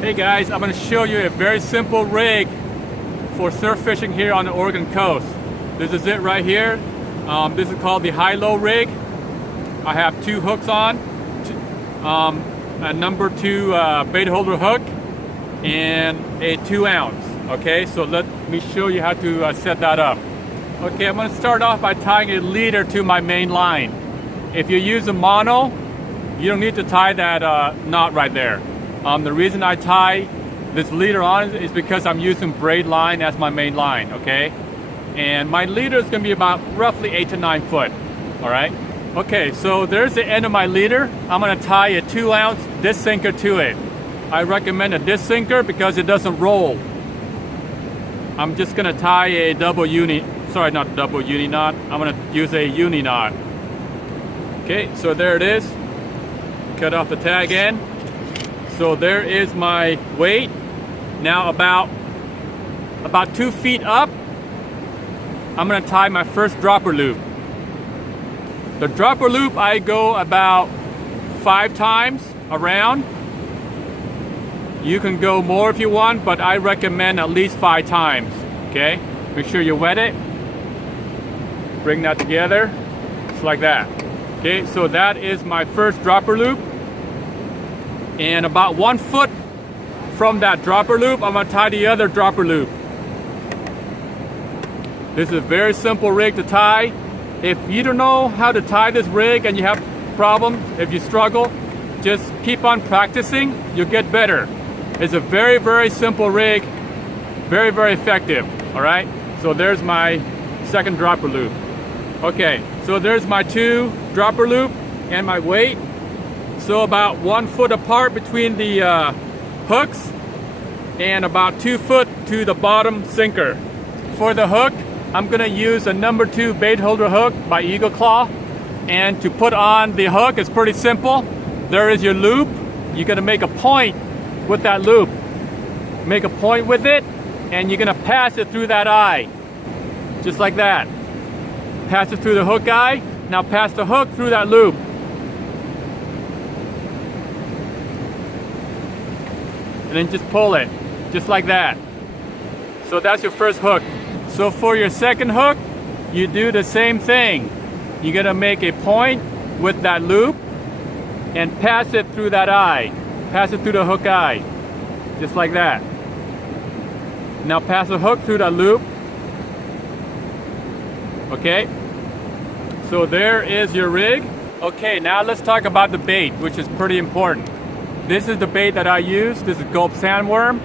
Hey guys, I'm going to show you a very simple rig for surf fishing here on the Oregon coast. This is it right here. This is called the high-low rig. I have two hooks on, a number 2 bait holder hook and a 2-ounce. Okay, so let me show you how to set that up. Okay, I'm going to start off by tying a leader to my main line. If you use a mono, you don't need to tie that knot right there. The reason I tie this leader on is because I'm using braid line as my main line, okay? And my leader is going to be about roughly 8 to 9 foot, all right? Okay, so there's the end of my leader. I'm going to tie a 2-ounce disc sinker to it. I recommend a disc sinker because it doesn't roll. I'm just going to tie a double uni knot. I'm going to use a uni knot. Okay, so there it is. Cut off the tag end. So there is my weight. Now about 2 feet up, I'm going to tie my first dropper loop. The dropper loop I go about 5 times around. You can go more if you want, but I recommend at least 5 times. Okay, make sure you wet it. Bring that together, just like that. Okay, so that is my first dropper loop. And about 1 foot from that dropper loop, I'm going to tie the other dropper loop. This is a very simple rig to tie. If you don't know how to tie this rig and you have problems, if you struggle, just keep on practicing, you'll get better. It's a very, very simple rig, very, very effective, all right? So there's my second dropper loop. Okay, so there's my 2 dropper loop and my weight. So about 1 foot apart between the hooks and about 2 foot to the bottom sinker. For the hook, I'm going to use a number 2 bait holder hook by Eagle Claw. And to put on the hook, it's pretty simple. There is your loop. You're going to make a point with that loop. Make a point with it, and you're going to pass it through that eye. Just like that. Pass it through the hook eye. Now pass the hook through that loop. And then just pull it, just like that. So that's your first hook. So for your second hook, you do the same thing. You're gonna make a point with that loop and pass it through that eye. Pass it through the hook eye, just like that. Now pass the hook through that loop. Okay, so there is your rig. Okay, now let's talk about the bait, which is pretty important. This is the bait that I use. This is Gulp Sandworm.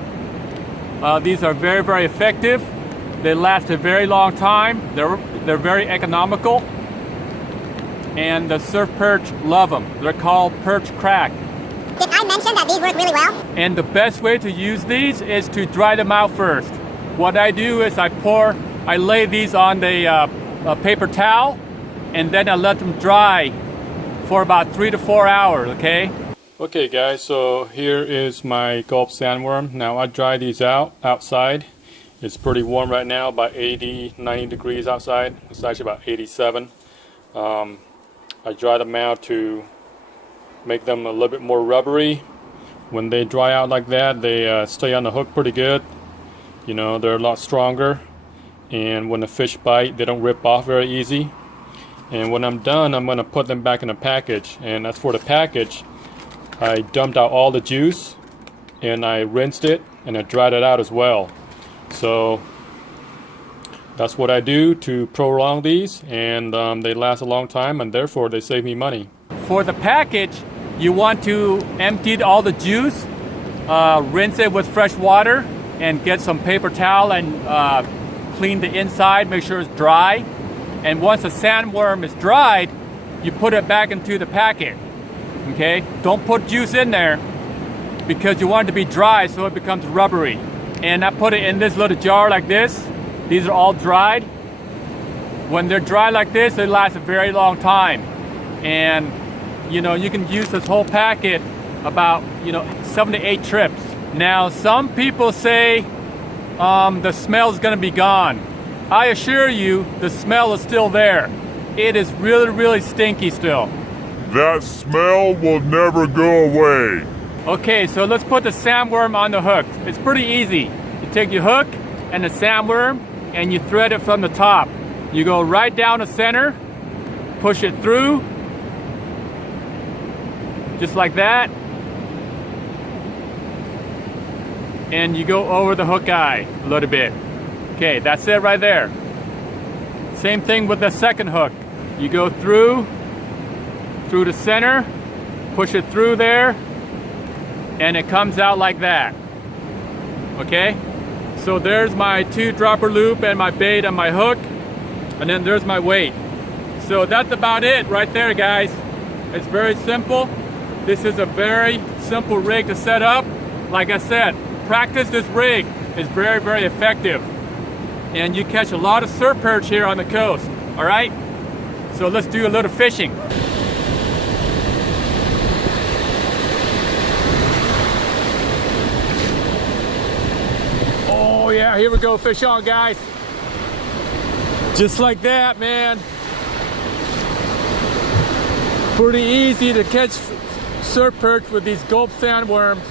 These are very, very effective. They last a very long time. They're very economical. And the surf perch love them. They're called perch crack. Did I mention that these work really well? And the best way to use these is to dry them out first. What I do is I lay these on the paper towel, and then I let them dry for about 3 to 4 hours, okay? Okay guys, so here is my Gulp Sandworm. Now I dry these out outside. It's pretty warm right now, about 80, 90 degrees outside. It's actually about 87. I dry them out to make them a little bit more rubbery. When they dry out like that, they stay on the hook pretty good. You know, they're a lot stronger. And when the fish bite, they don't rip off very easy. And when I'm done, I'm going to put them back in a package. And as for the package, I dumped out all the juice and I rinsed it and I dried it out as well. So that's what I do to prolong these, and they last a long time, and therefore they save me money. For the package, you want to empty all the juice, rinse it with fresh water, and get some paper towel and clean the inside, make sure it's dry. And once the sandworm is dried, you put it back into the packet. Okay, don't put juice in there because you want it to be dry so it becomes rubbery. And I put it in this little jar like this. These are all dried. When they're dry like this, they last a very long time. And you know, you can use this whole packet about 7 to 8 trips. Now some people say the smell is going to be gone. I assure you the smell is still there. It is really, really stinky still. That smell will never go away. Okay, so let's put the sandworm on the hook. It's pretty easy. You take your hook and the sandworm and you thread it from the top. You go right down the center, push it through, just like that. And you go over the hook eye a little bit. Okay, that's it right there. Same thing with the second hook. You go through the center, push it through there, and it comes out like that. Okay, so there's my 2 dropper loop and my bait and my hook, and then there's my weight. So that's about it right there, guys. It's very simple. This is a very simple rig to set up. Like I said, practice this rig. It's very, very effective, and you catch a lot of surf perch here on the coast. All right, so let's do a little fishing. Oh yeah, here we go, fish on, guys. Just like that, man. Pretty easy to catch surf perch with these Gulp Sandworms.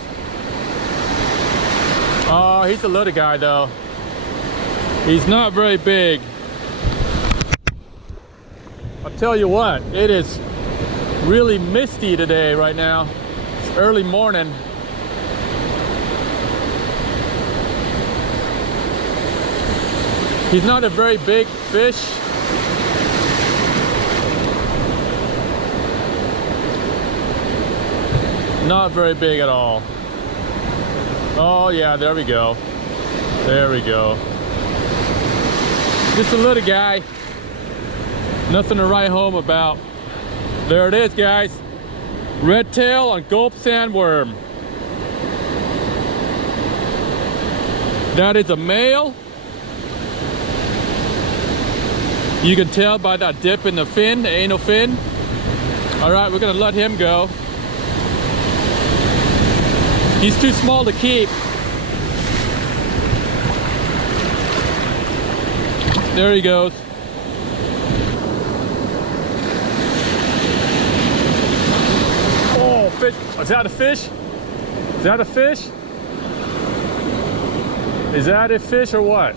Oh, he's a little guy though. He's not very big. I'll tell you what, it is really misty today right now. It's early morning. He's not a very big fish. Not very big at all. Oh yeah, there we go. There we go. Just a little guy. Nothing to write home about. There it is, guys. Red tail on Gulp Sandworm. That is a male. You can tell by that dip in the fin, the anal fin. All right, we're gonna let him go. He's too small to keep. There he goes. Oh, fish. Is that a fish? Is that a fish? Is that a fish or what?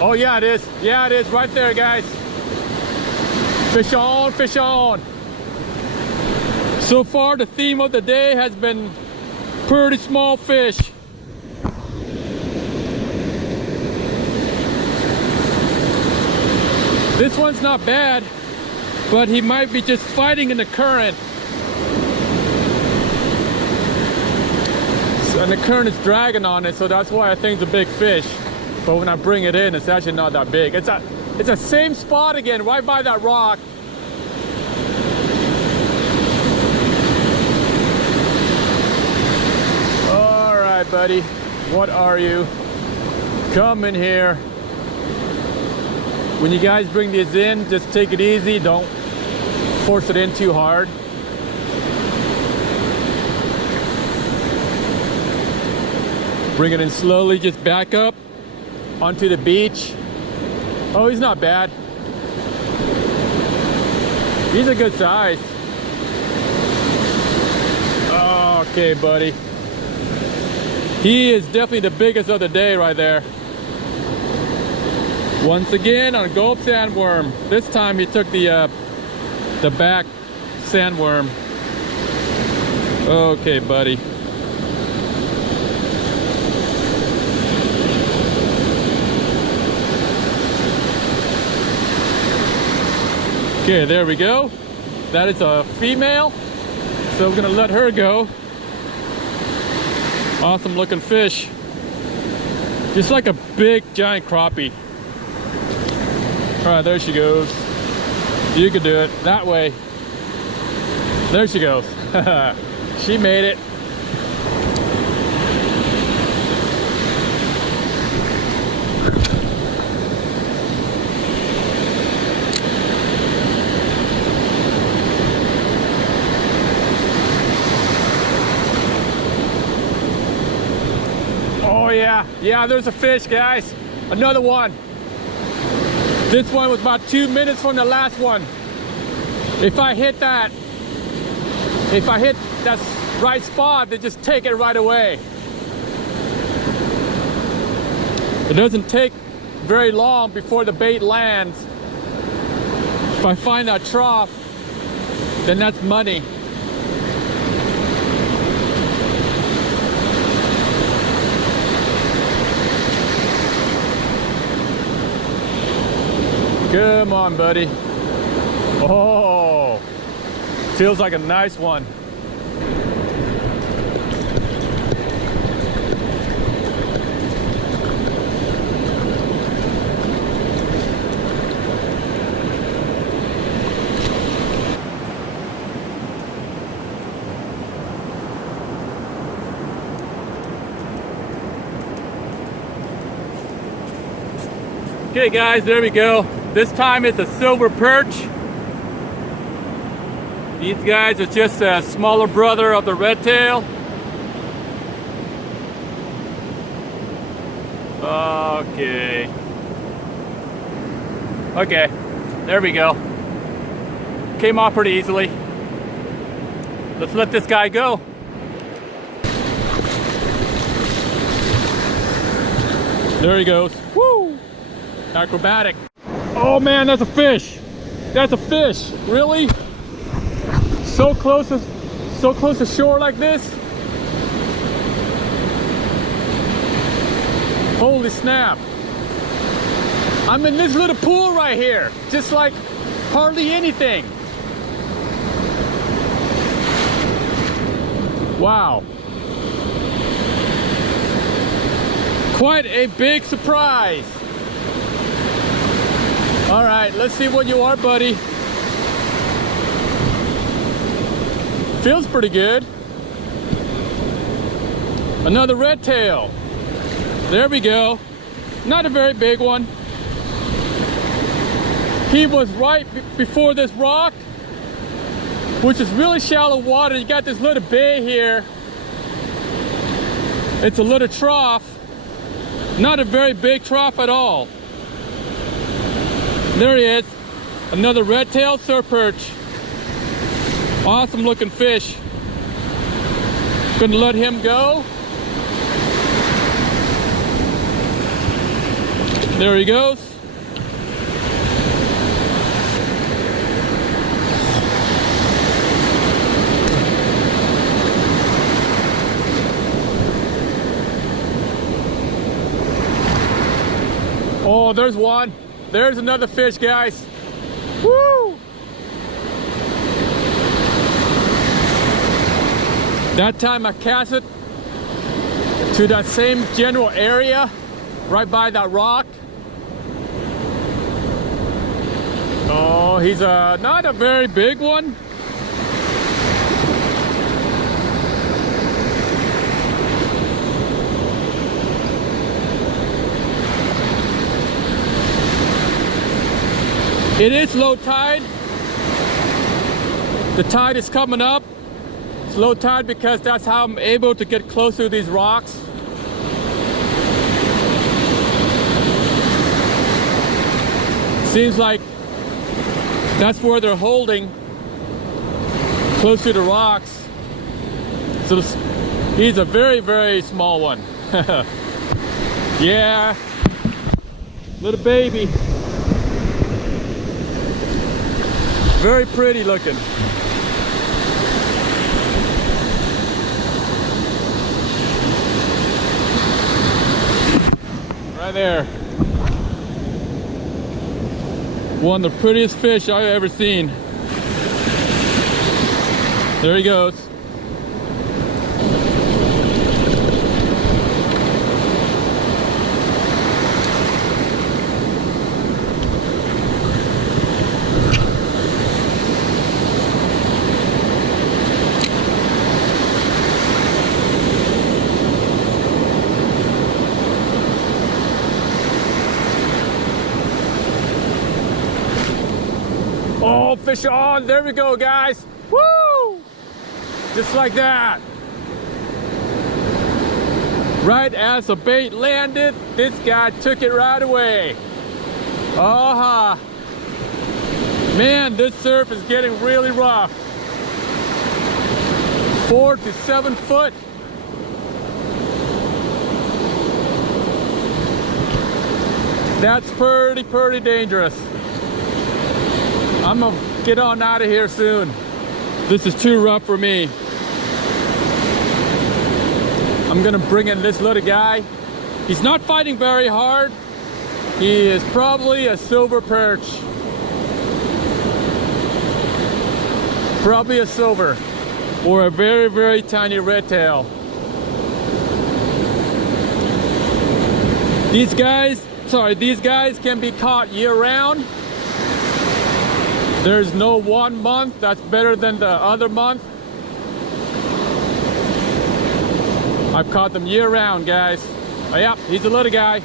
Oh yeah, it is. Yeah, it is right there, guys. Fish on, fish on. So far, the theme of the day has been pretty small fish. This one's not bad, but he might be just fighting in the current. And the current is dragging on it, so that's why I think it's a big fish. But when I bring it in, it's actually not that big. It's the same spot again, right by that rock. All right, buddy, what are you? Come in here. When you guys bring these in, just take it easy. Don't force it in too hard. Bring it in slowly, just back up onto the beach. Oh, he's not bad. He's a good size. Okay, buddy. He is definitely the biggest of the day right there. Once again on a Gulp Sandworm. This time he took the back sandworm. Okay, buddy. Okay, there we go. That is a female, so we're gonna let her go. Awesome looking fish. Just like a big giant crappie. All right, there she goes. You can do it that way. There she goes. She made it. Yeah, there's a fish, guys. Another one. This one was about 2 minutes from the last one. If I hit that right spot, they just take it right away. It doesn't take very long before the bait lands. If I find that trough, then that's money. Come on, buddy. Oh, feels like a nice one. Okay guys, there we go. This time it's a silver perch. These guys are just a smaller brother of the red tail. Okay. Okay, there we go. Came off pretty easily. Let's let this guy go. There he goes. Woo! Acrobatic. Oh man, that's a fish. That's a fish. Really? So close to shore like this? Holy snap. I'm in this little pool right here. Just like hardly anything. Wow. Quite a big surprise. All right, let's see what you are, buddy. Feels pretty good. Another red tail. There we go. Not a very big one. He was right before this rock, which is really shallow water. You got this little bay here. It's a little trough. Not a very big trough at all. There he is, another red-tailed surf perch. Awesome looking fish. Gonna let him go. There he goes. Oh, there's one. There's another fish, guys. Woo! That time I cast it to that same general area, right by that rock. Oh, he's not a very big one. It is low tide. The tide is coming up. It's low tide because that's how I'm able to get close to these rocks. Seems like that's where they're holding, close to the rocks. So he's a very, very small one. Yeah, little baby. Very pretty looking. Right there. One of the prettiest fish I've ever seen. There he goes. Oh, fish on. There we go, guys. Woo! Just like that. Right as the bait landed, this guy took it right away. Aha! Man, this surf is getting really rough. 4 to 7 foot. That's pretty dangerous. I'm gonna get on out of here soon. This is too rough for me. I'm gonna bring in this little guy. He's not fighting very hard. He is probably a silver perch. Probably a silver. Or a very tiny red tail. These guys can be caught year-round. There's no one month that's better than the other month. I've caught them year-round, guys. Oh, yeah, he's a little guy.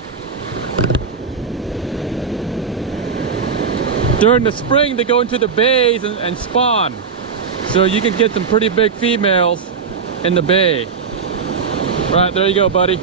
During the spring, they go into the bays and spawn. So you can get some pretty big females in the bay. Right, there you go, buddy.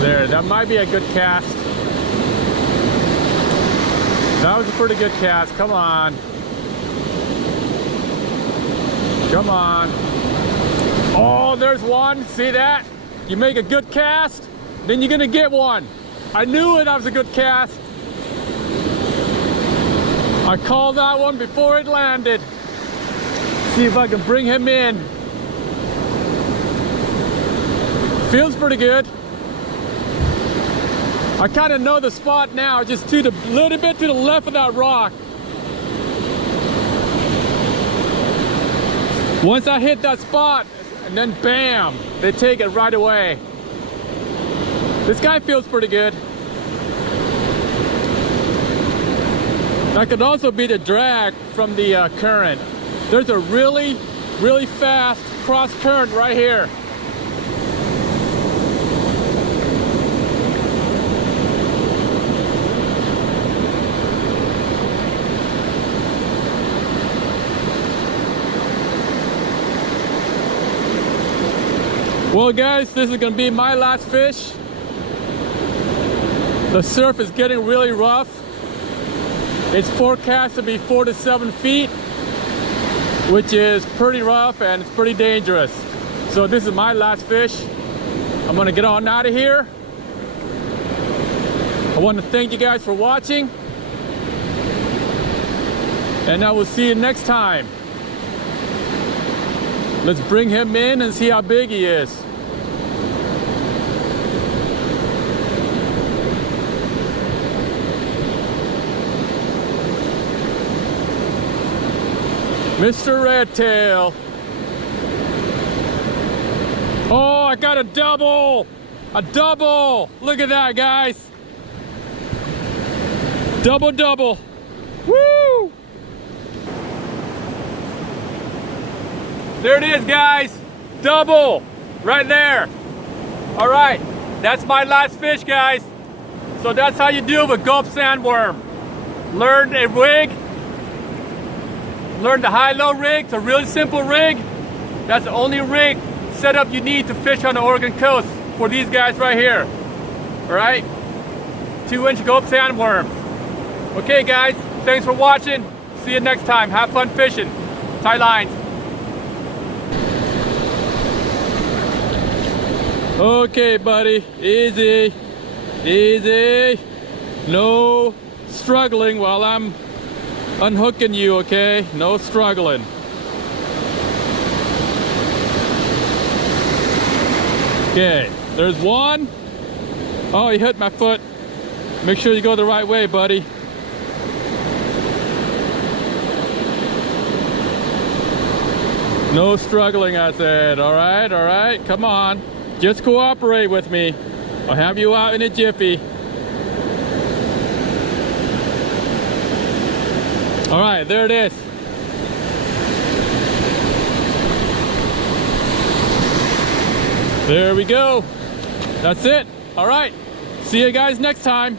There, that might be a good cast. That was a pretty good cast. Come on. Come on. Oh, there's one. See that? You make a good cast, then you're gonna get one. I knew it. That was a good cast. I called that one before it landed. See if I can bring him in. Feels pretty good. I kind of know the spot now, just to the little bit to the left of that rock. Once I hit that spot, and then bam, they take it right away. This guy feels pretty good. That could also be the drag from the current. There's a really fast cross current right here. Well guys, this is gonna be my last fish. The surf is getting really rough. It's forecast to be 4 to 7 feet, which is pretty rough and it's pretty dangerous. So this is my last fish. I'm gonna get on out of here. I want to thank you guys for watching, and I will see you next time. Let's bring him in and see how big he is. Mr. Redtail. Oh, I got a double! A double! Look at that, guys. Double. Woo! There it is, guys. Double right there. All right, that's my last fish, guys. So that's how you deal with Gulp Sandworm. Learn a rig. Learn the high-low rig. It's a really simple rig. That's the only rig setup you need to fish on the Oregon coast for these guys right here. All right, 2-inch Gulp Sandworm. Okay, guys, thanks for watching. See you next time. Have fun fishing. Tie lines. Okay, buddy, easy, easy. No struggling while I'm unhooking you, okay? No struggling. Okay, there's one. Oh, he hit my foot. Make sure you go the right way, buddy. No struggling, I said. All right, come on. Just cooperate with me. I'll have you out in a jiffy. All right, there it is. There we go. That's it. All right. See you guys next time.